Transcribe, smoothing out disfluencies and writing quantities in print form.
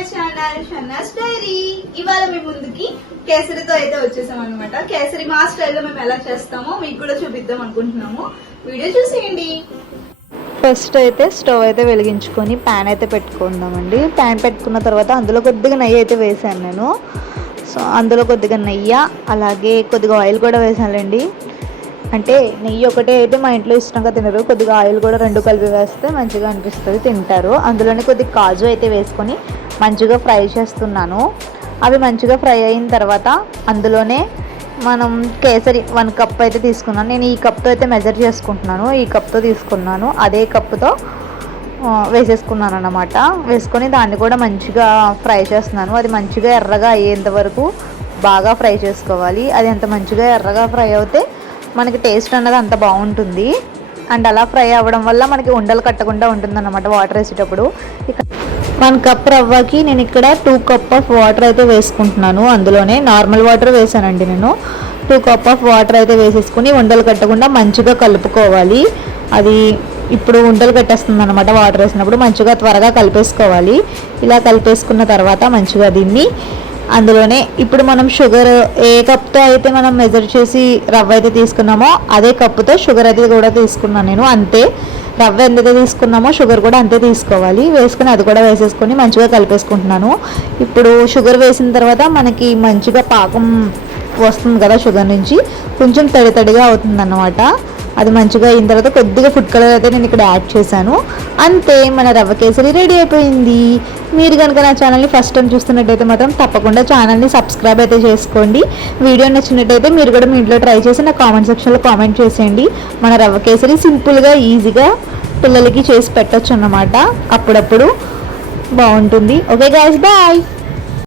My channel షన్నాస్ dairy. ఇవాళ మీ ముందుకి కేసరితో అయితే వచ్చేసాం అనమాట. కేసరి మా స్టైల్లో మేము ఎలా చేస్తామో మీకు కూడా చూపిద్దాం అనుకుంటున్నాము. వీడియో చూసేయండి. ఫస్ట్ అయితే స్టవ్ అయితే వెలిగించుకొని ప్యాన్ అయితే పెట్టుకుందామండి. ప్యాన్ పెట్టుకున్న తర్వాత అందులో కొద్దిగా నెయ్యి అయితే వేసాను నేను. సో అందులో కొద్దిగా నెయ్యి అలాగే కొద్దిగా ఆయిల్ కూడా వేసానండి. అంటే నెయ్యి ఒకటే అయితే మా ఇంట్లో ఇష్టంగా తినరు, కొద్దిగా ఆయిల్ కూడా రెండు కలిపి వేస్తే మంచిగా అనిపిస్తుంది, తింటారు. అందులోనే కొద్దిగా కాజు అయితే వేసుకొని మంచిగా ఫ్రై చేస్తున్నాను. అవి మంచిగా ఫ్రై అయిన తర్వాత అందులోనే మనం కేసరి 1 కప్ అయితే తీసుకున్నాను. నేను ఈ కప్తో అయితే మెజర్ చేసుకుంటున్నాను. ఈ కప్తో తీసుకున్నాను, అదే కప్తో వేసేసుకున్నాను అన్నమాట. వేసుకొని దాన్ని కూడా మంచిగా ఫ్రై చేస్తున్నాను. అది మంచిగా ఎర్రగా అయ్యేంత వరకు బాగా ఫ్రై చేసుకోవాలి. అది ఎంత మంచిగా ఎర్రగా ఫ్రై అవుతే మనకి టేస్ట్ అన్నది అంత బాగుంటుంది. అండ్ అలా ఫ్రై అవ్వడం వల్ల మనకి ఉండలు కట్టకుండా ఉంటుందన్నమాట వాటర్ వేసేటప్పుడు. ఇక 1 కప్ రవ్వకి నేను ఇక్కడ 2 కప్ ఆఫ్ వాటర్ అయితే వేసుకుంటున్నాను. అందులోనే నార్మల్ వాటర్ వేసానండి నేను. 2 కప్ ఆఫ్ వాటర్ అయితే వేసేసుకుని ఉండలు కట్టకుండా మంచిగా కలుపుకోవాలి. అది ఇప్పుడు ఉండలు కట్టేస్తుంది అనమాట. వాటర్ వేసినప్పుడు మంచిగా త్వరగా కలిపేసుకోవాలి. ఇలా కలిపేసుకున్న తర్వాత మంచిగా దీన్ని అందులోనే ఇప్పుడు మనం షుగర్ ఏ కప్తో అయితే మనం మెజర్ చేసి రవ్వ అయితే తీసుకున్నామో అదే కప్పుతో షుగర్ అయితే కూడా తీసుకున్నాను నేను. అంతే, రవ్వ ఎంతైతే తీసుకున్నామో షుగర్ కూడా అంతే తీసుకోవాలి. వేసుకొని అది కూడా వేసేసుకొని మంచిగా కలిపేసుకుంటున్నాను. ఇప్పుడు షుగర్ వేసిన తర్వాత మనకి మంచిగా పాకం వస్తుంది కదా షుగర్ నుంచి, కొంచెం తడి తడిగా అవుతుంది అన్నమాట. అది మంచిగా అయిన తర్వాత కొద్దిగా ఫుడ్ కలర్ అయితే నేను ఇక్కడ యాడ్ చేశాను. అంతే, మన రవ్వ కేసరి రెడీ అయిపోయింది. మీరు కనుక నా ఛానల్ని ఫస్ట్ టైం చూస్తున్నట్టయితే మాత్రం తప్పకుండా ఛానల్ని సబ్స్క్రైబ్ అయితే చేసుకోండి. వీడియో నచ్చినట్టయితే మీరు కూడా మీ ఇంట్లో ట్రై చేసి నా కామెంట్ సెక్షన్లో కామెంట్ చేసేయండి. మన రవ్వ కేసరి సింపుల్గా ఈజీగా పిల్లలకి చేసి పెట్టచ్చు అన్నమాట. అప్పుడప్పుడు బాగుంటుంది. Okay guys, bye.